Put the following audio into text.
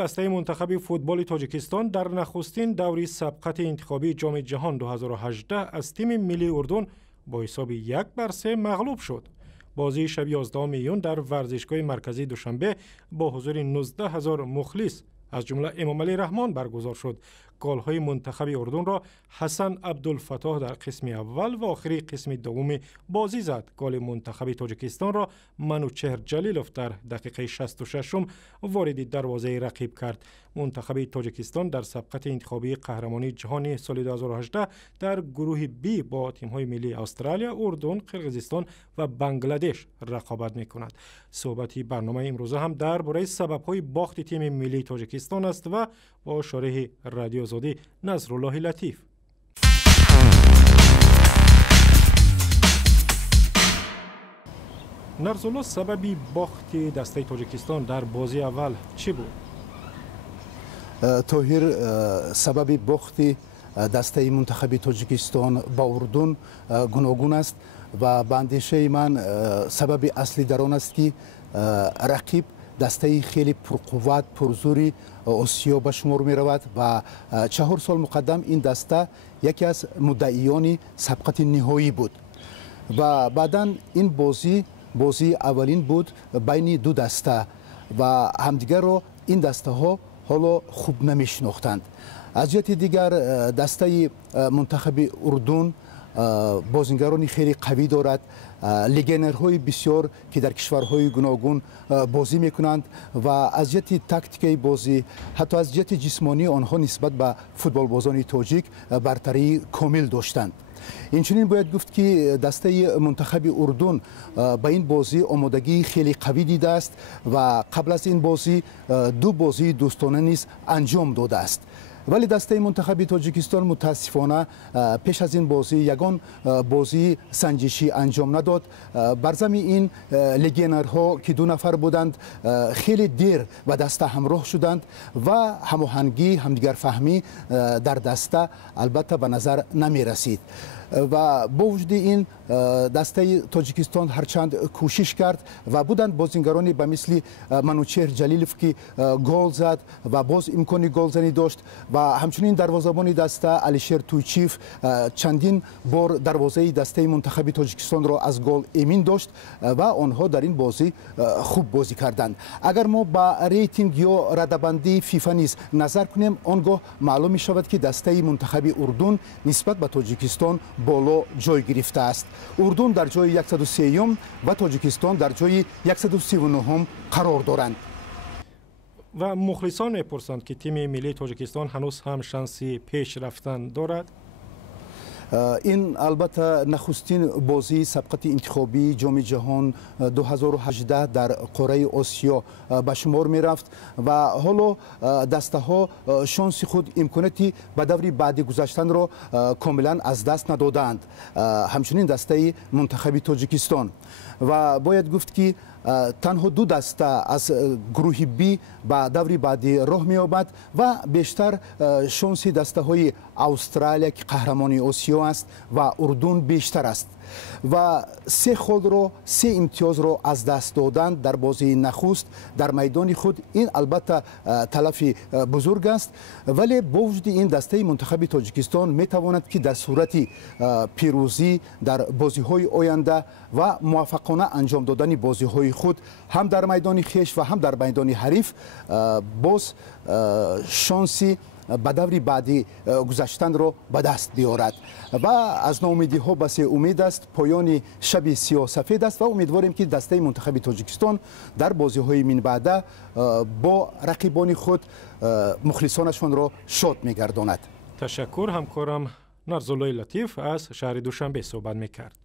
دسته منتخب فوتبال تاجیکستان در نخستین دوری سبقت انتخابی جام جهان 2018 از تیم ملی اردن با حساب 1-3 مغلوب شد. بازی شب 11 میلیون در ورزشگاه مرکزی دوشنبه با حضور 19,000 مخلص از جمله امام علی رحمان برگزار شد. گل‌های منتخب اردن را حسن عبدالفتاح در قسم اول و آخری قسم دوم بازی زد. گل منتخب تاجیکستان را منوچهر جلیلوف در دقیقه 66 وارد دروازه رقیب کرد. منتخب تاجیکستان در سبقت انتخابی قهرمانی جهانی سال 2018 در گروه بی با تیم‌های ملی استرالیا، اردن، قرقیزستان و بنگلادش رقابت می‌کند. صحبت برنامه امروز هم درباره سبب‌های باخت تیم ملی تاجیکستان است و با شارح رادیو آزادی نصرالله لطیف. نصرالله، سببی باخت دسته تاجیکستان در بازی اول چی بود؟ طاهر، سبب باخت دسته منتخب تاجیکستان با اردن گوناگون است و به اندیشه من سبب اصلی در آن است که رقیب دسته خیلی پرقوت پرزوری آسیا به شمار می رود و 4 سال مقدم این دسته یکی از مدعیان سبقت نهایی بود و بعدا این بازی اولین بود بین دو دسته و همدیگر را این دسته ها حالا خوب نمی شناختند. از جهت دیگر دسته منتخب اردن بازیگرانی خیلی قوی دارد، لژیونرهای بسیار که در کشورهای گوناگون بازی میکنند و از جهت تاکتیکی بازی حتی از جهت جسمانی آنها نسبت به فوتبال بازان تاجیک برتری کامل داشتند. اینچنین باید گفت که دسته منتخب اردن به این بازی آمادگی خیلی قوی دیده است و قبل از این بازی 2 بازی دوستانه نیز انجام داده است. ولی دسته منتخب تاجیکستان متاسفانه پیش از این بازی یگان بازی سنجشی انجام نداد. بر ضمن این لژیونرها که 2 نفر بودند خیلی دیر و دسته همراه شدند و هماهنگی همدیگر فهمی در دسته البته به نظر نمی رسید و با وجود این دسته تاجیکستان هرچند کوشش کرد و بودند بازیگرانی به مثل منوچهر جلیلوف که گل زد و باز امکان گل زنی داشت و همچنین دروازه‌بان دسته علیشیر تویچیف چندین بار دروازه دسته منتخب تاجیکستان را از گل امین داشت و آنها در این بازی خوب بازی کردند. اگر ما با ریتینگ یا رده‌بندی فیفا نیز نظر کنیم آنگاه معلوم می شود که دسته منتخب اردن نسبت به تاجیکستان بالا جای گرفته است. اردن در جای 130 و تاجیکستان در جای 139 قرار دارند. و مخلصان میپرسند که تیم ملی تاجیکستان هنوز هم شانسی پیش رفتن دارد؟ این البته نخستین بازی سبقت انتخابی جام جهان 2018 در قاره آسیا به شمار می رفت و حالا دسته ها شانس خود امکاناتی به دور بعدی گذشتن را کاملا از دست ندادند، همچنین دسته منتخب تاجیکستان. و باید گفت که تنها 2 دسته از گروه بی به دور بعدی راه می یابد و بیشتر شانس دسته های استرالیا که قهرمانی آسیا است و اردن بیشتر است و 3 امتیاز را از دست دادن در بازی نخست در میدان خود. این البته تلفی بزرگ است ولی با وجود این دسته منتخب تاجیکستان می تواند که در صورت پیروزی در بازی های آینده و موفقانه انجام دادن بازی های خود هم در میدان خویش و هم در میدان حریف باز شانسی به دور بعدی گذشتن را به دست بیارد و از ناامیدی ها بس امید است. پایان شب سیاه‌سفید است و امیدواریم که دسته منتخب تاجیکستان در بازی های من بعد با رقیبان خود مخلصانشان را شاد می‌گرداند. تشکر. همکارم نصرالله لطیف از شهر دوشنبه صحبت می‌کرد.